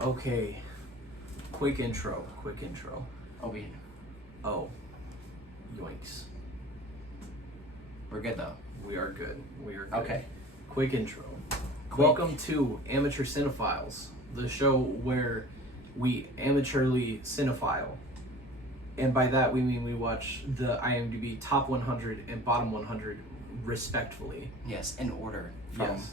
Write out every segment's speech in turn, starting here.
Okay. Quick intro. Oh. Yoinks. We're good though. We are good. Okay. Quick intro. Welcome to Amateur Cinephiles, the show where we amateurly cinephile. And by that we mean we watch the IMDb top 100 and bottom 100 respectfully. Yes, in order from Yes.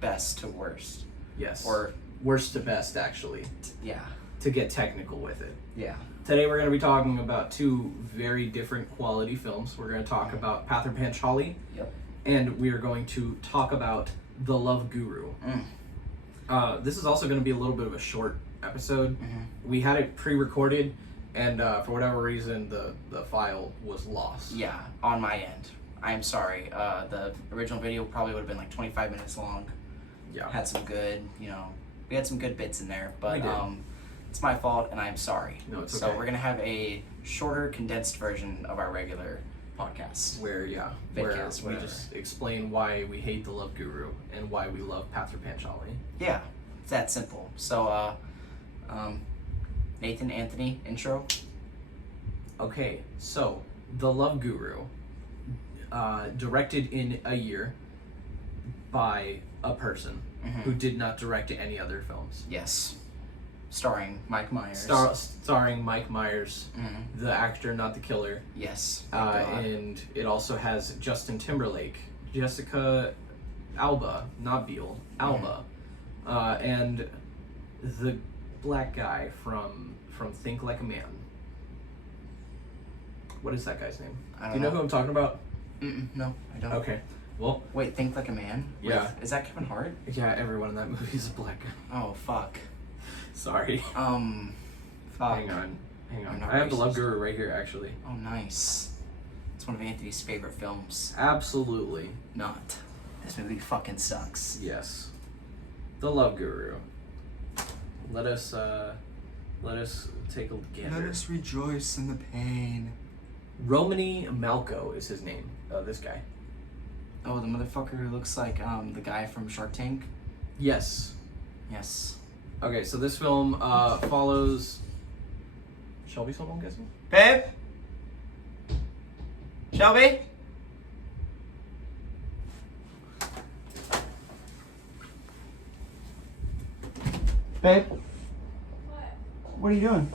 best to worst. Yes. Or worst to best, actually, yeah. to get technical with it. Yeah. Today we're going to be talking about two very different quality films. We're going to talk about Pather Panchalli. Yep. And we are going to talk about The Love Guru. This is also going to be a little bit of a short episode. We had it pre-recorded, and for whatever reason, the file was lost. Yeah, on my end. I'm sorry. The original video probably would have been like 25 minutes long. Yeah. Had some good, we had some good bits in there, but We did. it's my fault and I'm sorry. No, it's So okay. we're going to have a shorter, condensed version of our regular podcast. Where Vidcast, we whatever. just explain why we hate The Love Guru and why we love Pather Panchalli. Yeah, it's that simple. So, Nathan, Anthony, intro. Okay, so The Love Guru, directed in a year by a person who did not direct any other films. Yes. Starring Mike Myers. Starring Mike Myers, the actor, not the killer. Yes. Thank God. And it also has Justin Timberlake, Jessica Alba, not Biel, Alba, and the black guy from Think Like a Man. What is that guy's name? I don't Do you know know. who I'm talking about? No, I don't. Okay. Well, Wait, Think Like a Man? Yeah. Is that Kevin Hart? yeah, everyone in that movie is a black guy. Oh, fuck. Sorry. Fuck. Hang on. I'm not I have The Love racist. Guru right here, actually. Oh, nice. It's one of Anthony's favorite films. Absolutely. Not. This movie fucking sucks. Yes. The Love Guru. Let us take a gander. rejoice in the pain. Romany Malco is his name. This guy. Oh, the motherfucker who looks like the guy from Shark Tank? Yes. Yes. Okay, so this film follows Shelby, someone guessing? Babe? Shelby? Babe? What are you doing?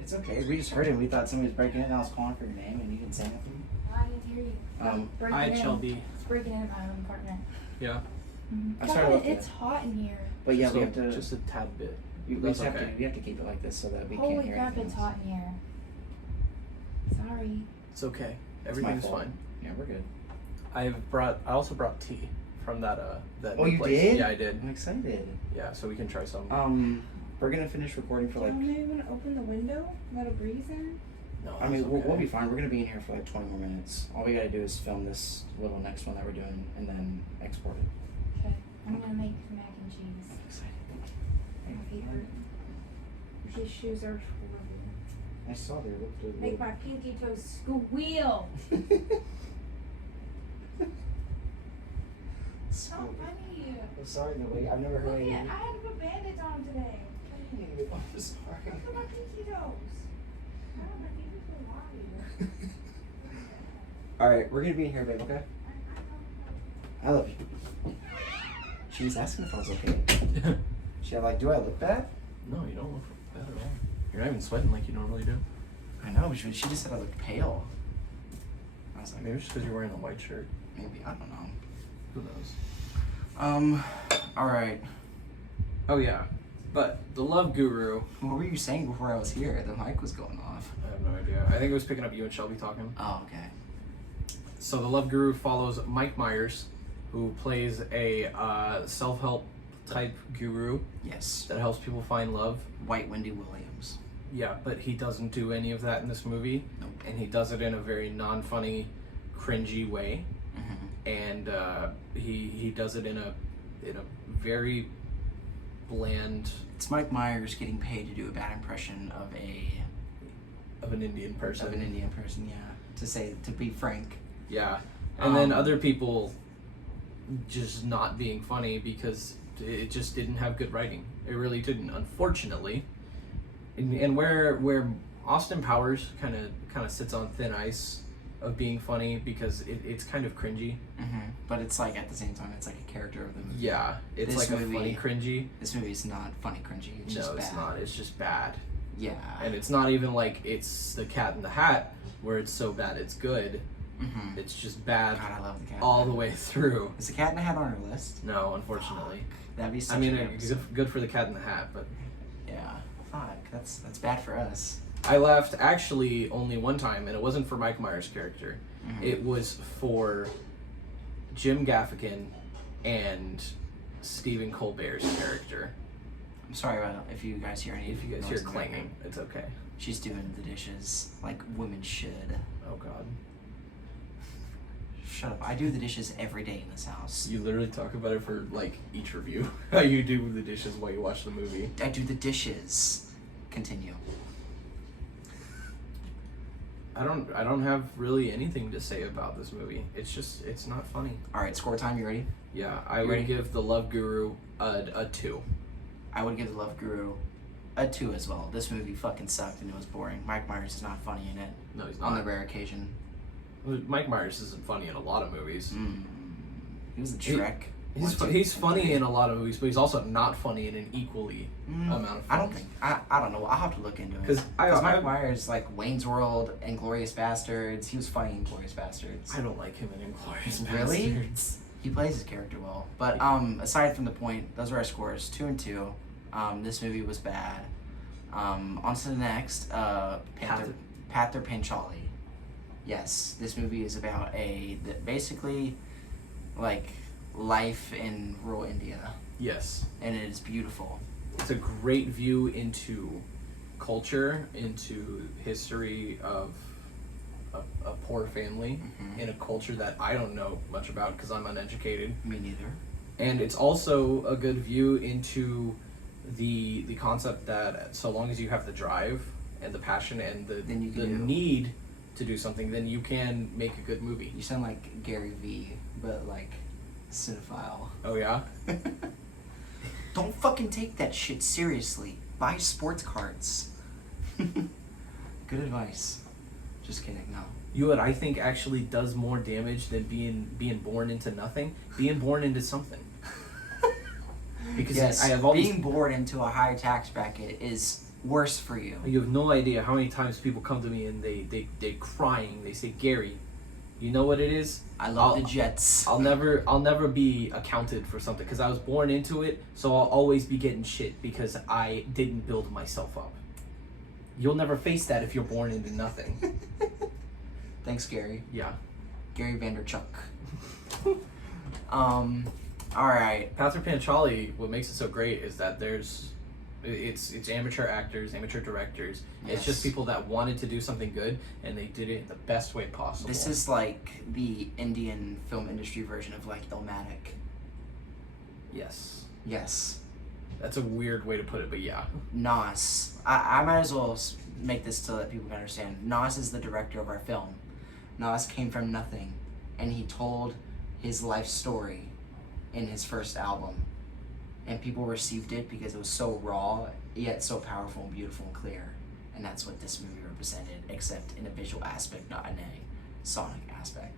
It's okay. We just heard it. We thought somebody was breaking in and I was calling for your name and you didn't say anything. I didn't hear you. Breaking Hi, in. Shelby. It's breaking in my own apartment. Yeah. I started God, with it's hot in here. But yeah, So, we have to just a tad bit. we that's just have okay. to keep it like this so that we Holy can't hear crap, anything it's else. hot in here. Sorry. It's okay. It's my Everything's fault. fine. Yeah, we're good. I also brought tea from that Oh, new you place. did? Yeah, I did. I'm excited. Yeah, so we can try some. We're gonna finish recording for like. Maybe want to open the window? Let a breeze in? No, I mean, it's we'll okay. be fine. We're gonna be in here for like 20 more minutes. All we gotta do is film this little next one that we're doing and then export it. Okay. I'm gonna make mac and cheese. Excited. My feet hurt. These shoes are horrible. I saw they looked good. Make my pinky toes squeal. So funny. I'm sorry, nobody. I've never heard Look any. at, I had to put band-aids on today. I'm sorry. Look at my pinky toes. I don't know, my pinky toes are All right, we're gonna be in here, babe. Okay. I love you. She was asking if I was okay. She was like, "Do I look bad?" No, you don't look bad at all. You're not even sweating like you normally do. I know. She just said I looked pale. I was like, Maybe it's just because you're wearing a white shirt. maybe I don't know. Who knows? All right. Oh yeah, but the Love Guru. What were you saying before I was here? The mic was going off. I have no idea. I think it was picking up you and Shelby talking. Oh, okay. So the Love Guru follows Mike Myers, who plays a self-help type guru Yes. that helps people find love. White Wendy Williams. Yeah, but he doesn't do any of that in this movie, Nope. and he does it in a very non-funny, cringy way, Mm-hmm. and he does it in a very bland It's Mike Myers getting paid to do a bad impression of an Indian person. an Indian person. Yeah. To be frank. Yeah, and then Um, other people just not being funny because it just didn't have good writing. It really didn't, unfortunately. And where Austin Powers kind of sits on thin ice of being funny because it's kind of cringy. Mm-hmm. But it's like at the same time, it's like a character of the movie. Yeah, it's This like movie- a funny cringy. This movie's not funny cringy. It's just No, bad. it's not. It's just bad. Yeah. And it's not even like it's the Cat in the Hat where it's so bad it's good. Mm-hmm. It's just bad God, I love the cat. all the way through. Is the Cat in the Hat on our list? No, unfortunately. That'd be such I mean, a it's good for the Cat in the Hat, but yeah. Fuck. That's bad for us. I laughed actually only one time, and it wasn't for Mike Myers' character. Mhm. It was for Jim Gaffigan and Stephen Colbert's character. I'm sorry about if you guys hear any. If you guys noise hear in the clanging, background. it's okay. She's doing the dishes like women should. Oh God. Shut up. I do the dishes every day in this house. You literally talk about it for like each review. How you do the dishes while you watch the movie. I do the dishes. Continue. I don't have really anything to say about this movie. It's not funny. All right, score time. You ready? Yeah, I You would ready? give the Love Guru a 2. I would give The Love Guru a 2 as well. This movie fucking sucked and it was boring. Mike Myers is not funny in it. No, he's On the not. rare occasion. Mike Myers isn't funny in a lot of movies. He was the He- Shrek. He's funny in a lot of movies, but he's also not funny in an equally amount of I don't films. think. I don't know. I'll have to look into it. 'Cause I- Mike Myers, like Wayne's World and Glorious Bastards, he was funny in Glorious Bastards. I don't like him in Inglourious Really? Bastards. He plays his character well. But aside from the point, those are our scores. 2 and 2. This movie was bad. On to the next. Pather Panchalli. Yes, this movie is about basically like life in rural India, Yes. and it is beautiful. It's a great view into culture, into history of a poor family Mhm. in a culture that I don't know much about because I'm uneducated. Me neither. And it's also a good view into the concept that so long as you have the drive and the passion and Then you the can do. need to do something, then you can make a good movie. You sound like Gary V, but like cinephile. Oh yeah? Don't fucking take that shit seriously. Buy sports cards. Good advice. Just kidding. No. You know what I think actually does more damage than being born into nothing? Being born into something. Because Yes, I have all being born into a higher tax bracket is worse for you. you have no idea how many times people come to me and they crying. They say, Gary, you know what it is? I love the Jets. I'll never be accounted for something because I was born into it, so I'll always be getting shit because I didn't build myself up. You'll never face that if you're born into nothing. Thanks, Gary. Yeah. Gary Vanderchuk. All right. Pather Panchalli, what makes it so great is that there's It's amateur actors, amateur directors. It's just Yes. people that wanted to do something good, and they did it in the best way possible. This is like the Indian film industry version of like Illmatic. yes. Yes. That's a weird way to put it, but yeah. Nas. I might as well make this so that people can understand. Nas is the director of our film. Nas came from nothing, and he told his life story in his first album. And people received it because it was so raw, yet so powerful and beautiful and clear. And that's what this movie represented, except in a visual aspect, not in a sonic aspect.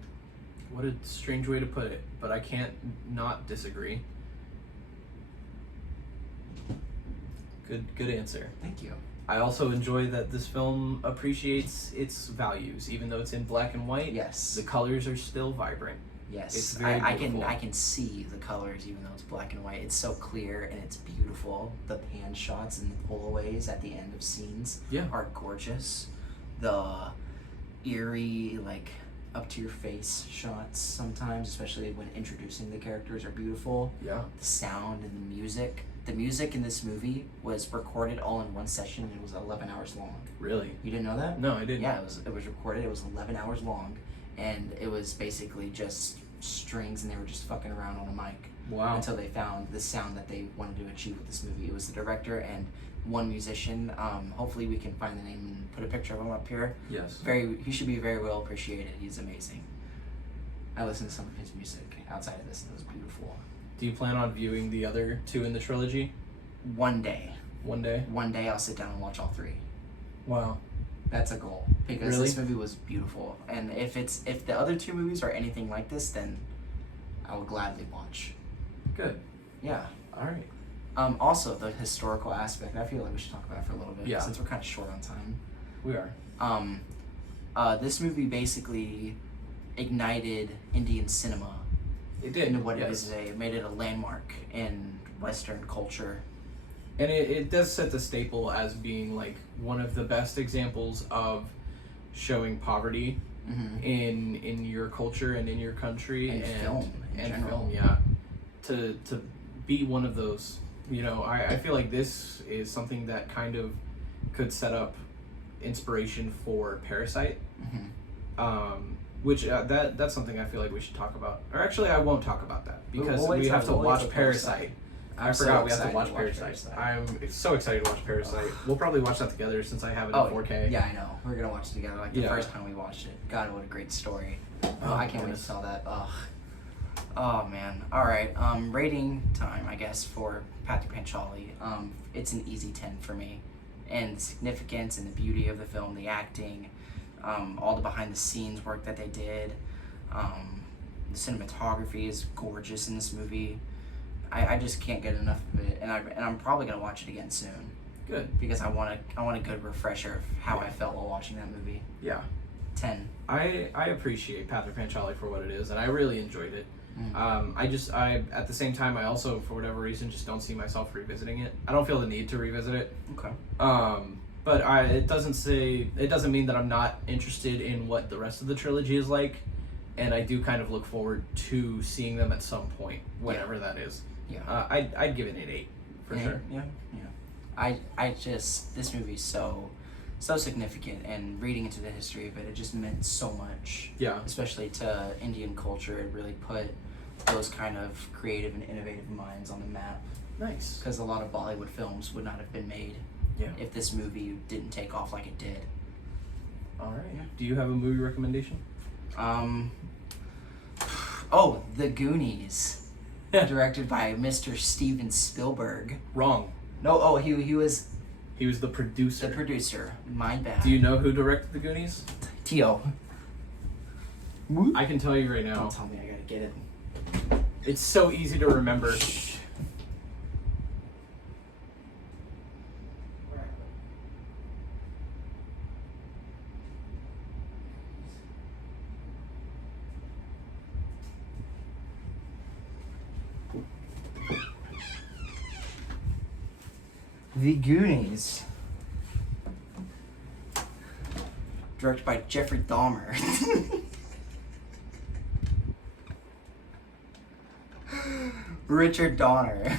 What a strange way to put it, but I can't not disagree. Good answer. Thank you. I also enjoy that this film appreciates its values, even though it's in black and white. Yes. The colors are still vibrant. Yes. It's very I beautiful. can see the colors even though it's black and white. It's so clear and it's beautiful. The pan shots and the pullaways at the end of scenes Yeah. are gorgeous. The eerie, like up to your face shots sometimes, especially when introducing the characters, are beautiful. Yeah. The sound and the music. The music in this movie was recorded all in one session and it was 11 hours long. Really? You didn't know that? No, I didn't. Yeah, it was recorded. It was 11 hours long, and it was basically just strings, and they were just fucking around on a mic Wow. until they found the sound that they wanted to achieve with this movie. It was the director and one musician. Hopefully, we can find the name and put a picture of him up here. Yes. He should be very well appreciated. He's amazing. I listened to some of his music outside of this, and it was beautiful. Do you plan on viewing the other two in the trilogy One day one day? I'll sit down and watch all three. Wow. That's a goal because Really? this movie was beautiful, and if the other two movies are anything like this, then I will gladly watch. Good. Yeah. All right. Also, the historical aspect. I feel like we should talk about it for a little bit Yeah. since we're kind of short on time. We are. This movie basically ignited Indian cinema It did. into what it yes. is today. It made it a landmark in Western culture. And it does set the staple as being like one of the best examples of showing poverty Mm-hmm. in your culture and in your country And film in and general. film, yeah. To be one of those, I feel like this is something that kind of could set up inspiration for Parasite. Mm-hmm. Which that's something I feel like we should talk about. Or actually, I won't talk about that because We'll wait we till- have to we'll wait watch till Parasite. I I'm so forgot we have to excited watch Parasite. I'm so excited to watch Parasite. We'll probably watch that together since I have it in 4K. Yeah, I know. We're gonna watch it together. Like the Yeah. first time we watched it. God, what a great story. Oh, I can't wait goodness. to tell that. Ugh. Oh man. All right. Rating time, I guess, for Pather Panchalli. It's an easy 10 for me, and the significance and the beauty of the film, the acting, all the behind the scenes work that they did. The cinematography is gorgeous in this movie. I just can't get enough of it, and I'm probably gonna watch it again soon Good. because I want a good refresher of how I felt while watching that movie. Yeah. 10. I appreciate Pather Panchalli for what it is, and I really enjoyed it. Mm. I at the same time I also, for whatever reason, just don't see myself revisiting it. I don't feel the need to revisit it. Okay. But it doesn't mean that I'm not interested in what the rest of the trilogy is like, and I do kind of look forward to seeing them at some point, whenever that is. Yeah. I'd give it an 8 for Yeah, sure. Yeah. I just, this movie's so significant, and reading into the history of it, it just meant so much. Yeah. Especially to Indian culture, it really put those kind of creative and innovative minds on the map. Nice. Because a lot of Bollywood films would not have been made Yeah. if this movie didn't take off like it did. All right. Do you have a movie recommendation? Oh, The Goonies. Directed by Mr. Steven Spielberg. Wrong. No, oh, he was He was the producer. the producer. My bad. Do you know who directed The Goonies? Tio. I can tell you right now. Don't tell me I gotta get it. It's so easy to remember. The Goonies. Directed by Jeffrey Dahmer. Richard Donner.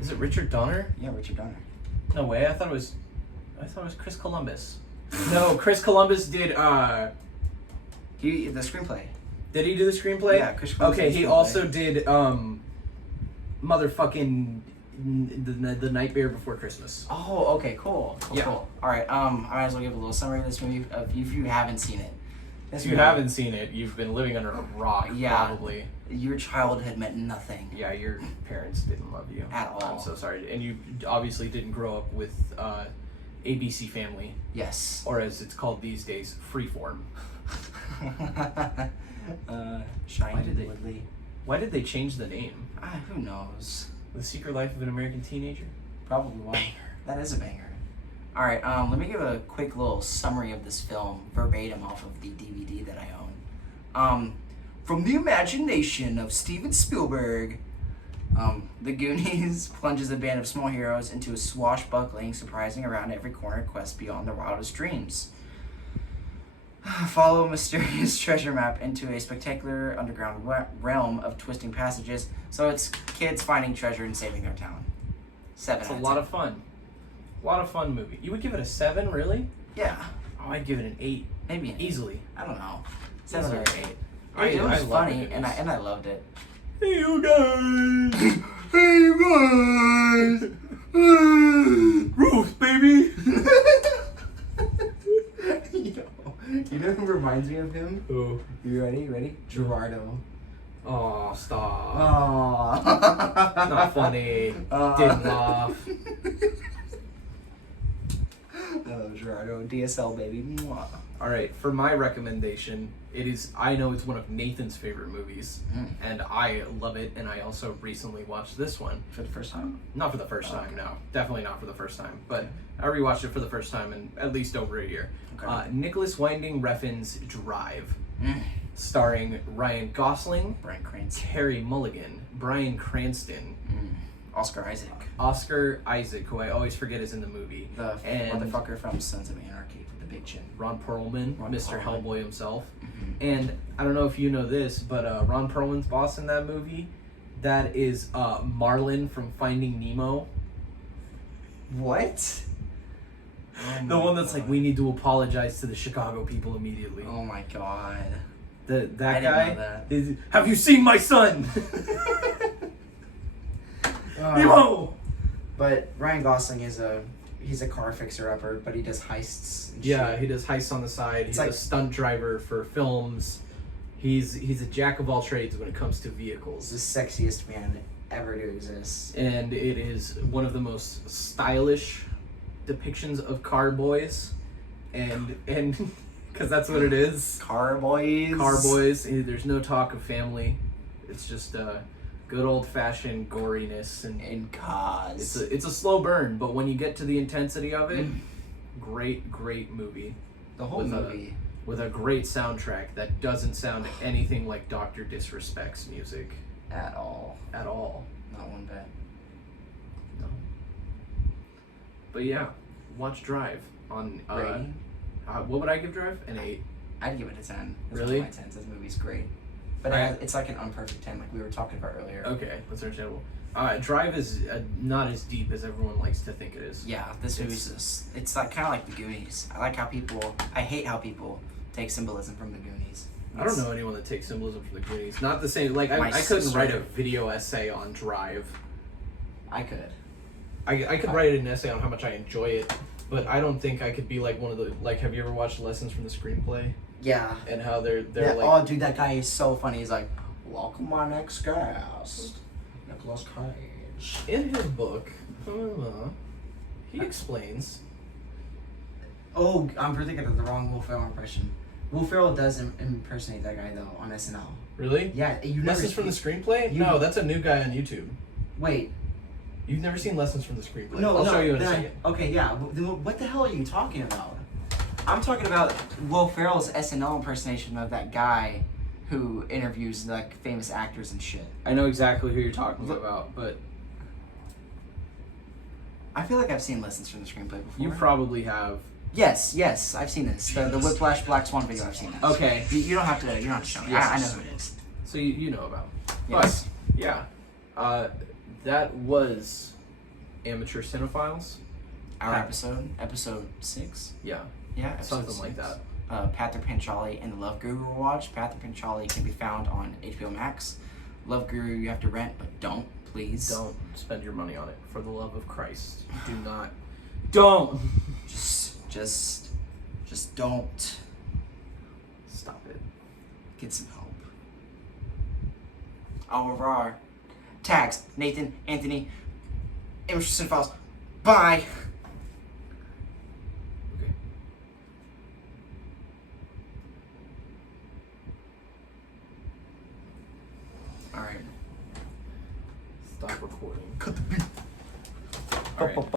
Is it Richard Donner? Yeah, Richard Donner. No way. I thought it was Chris Columbus. No, Chris Columbus did. The screenplay. Did he do the screenplay? Yeah, Chris Columbus. Okay, did the he screenplay. also did motherfucking the Nightmare Before Christmas. Oh, okay, cool. Yeah. Cool. All right. I might as well give a little summary of this movie if you haven't seen it. This If you movie- haven't seen it, you've been living under a rock, Yeah. probably. Your childhood meant nothing. Yeah, your parents didn't love you At all. I'm so sorry, and you obviously didn't grow up with ABC Family, Yes. or as it's called these days, Freeform. Shiny Why did they- Woodley. Why did they change the name? Who knows? The Secret Life of an American Teenager. Probably one. Banger. That is a banger. All right. Let me give a quick little summary of this film, verbatim off of the DVD that I own. From the imagination of Steven Spielberg, The Goonies plunges a band of small heroes into a swashbuckling, surprising around every corner quest beyond their wildest dreams. Follow a mysterious treasure map into a spectacular underground realm of twisting passages. So it's kids finding treasure and saving their town. 7 It's a out lot 10. of fun. A lot of fun movie. You would give it a 7, really? Yeah, Oh, I'd give it an 8. maybe an 8. Easily. I don't know. 7 or 8. I It was love funny, it. and I loved it. Hey, you guys! Hey, you guys! Ruth, baby! You know who reminds me of him? Oh, You ready? Ready? Gerardo. oh, stop. Aww. Not funny. Didn't laugh. Oh, Gerardo. DSL, baby. Mwah. All right, for my recommendation, I know it's one of Nathan's favorite movies, Mm. and I love it, and I also recently watched this one. For the first time? Not for the first time, no. Definitely not for the first time, but I rewatched it for the first time in at least over a year. Okay. Nicholas Winding Refn's Drive, Mm. starring Ryan Gosling, Bryan Cranston. Carey Mulligan, Bryan Cranston, Oscar Isaac. Oscar Isaac, who I always forget is in the movie, The And- motherfucker from Sons of Anarchy with the big chin. Ron Perlman, Ron Mr. Perlman. Hellboy himself. Mhm. And I don't know if you know this, but Ron Perlman's boss in that movie, that is Marlin from Finding Nemo. What? Oh The my one that's God. like, we need to apologize to the Chicago people immediately. Oh my god. That I didn't guy. know that. Is, have you seen my son? Nemo! But Ryan Gosling he's a car fixer upper, but he does heists. And Yeah, shit. he does heists on the side. He's like- a stunt driver for films. He's a jack of all trades when it comes to He's vehicles. the sexiest man ever to exist. And it is one of the most stylish depictions of car boys. And because that's what it is. Car boys. Car boys. There's no talk of family. It's just good old fashioned goriness, and in cars. it's a slow burn. But when you get to the intensity of it, Mm. great movie The whole with movie. with a great soundtrack that doesn't sound anything like Dr. Disrespect's music At all. at all. Not one bit. No. But yeah, watch Drive on. Rating? What would I give Drive? An 8. I'd give it a 10. It's Really? one of my 10s. This movie's great. But it's like an unperfect 10, like we were talking about earlier. Okay, that's understandable. Drive is not as deep as everyone likes to think it is. Yeah, this movie's it's like kind of like the Goonies. I hate how people take symbolism from the Goonies. I don't know anyone that takes symbolism from the Goonies. Not the same. Like My I couldn't sister. write a video essay on Drive. I could. I could write an essay on how much I enjoy it, but I don't think I could be like one of the like. Have you ever watched Lessons from the Screenplay? Yeah. And how they're Yeah, like. oh, dude, that guy is so funny. He's like, welcome my next guest, Nicolas Cage. In his book, he explains. Oh, I'm thinking of the wrong Will Ferrell impression. Will Ferrell does impersonate that guy, though, on SNL. Really? Yeah, you never... Lessons from the Screenplay? you- No, that's a new guy on YouTube. Wait. You've never seen Lessons from the Screenplay? No, I'll no. show you in a then second. Okay, yeah. What the hell are you talking about? I'm talking about Will Ferrell's SNL impersonation of that guy who interviews, like, famous actors and shit. I know exactly who you're talking about, but I feel like I've seen Lessons from the Screenplay before. you probably have. Yes, I've seen this. The Whiplash Black Swan video, I've seen that. Okay. You don't have to show me. Yes. I know who it is. So you know about. Yes. But, yeah. That was Amateur Cinephiles. our episode 6. Yeah, Yeah, episode something like 6. that. Pather Panchalli and the Love Guru will watch. Pather Panchalli can be found on HBO Max. Love Guru you have to rent, but don't, please. Don't spend your money on it, for the love of Christ. Do not. Don't. Just don't. Stop it. Get some help. Au revoir. Tags, Nathan, Anthony, Amateur Cinephiles. Bye. Okay. All right. Stop recording. Cut the beat. All right.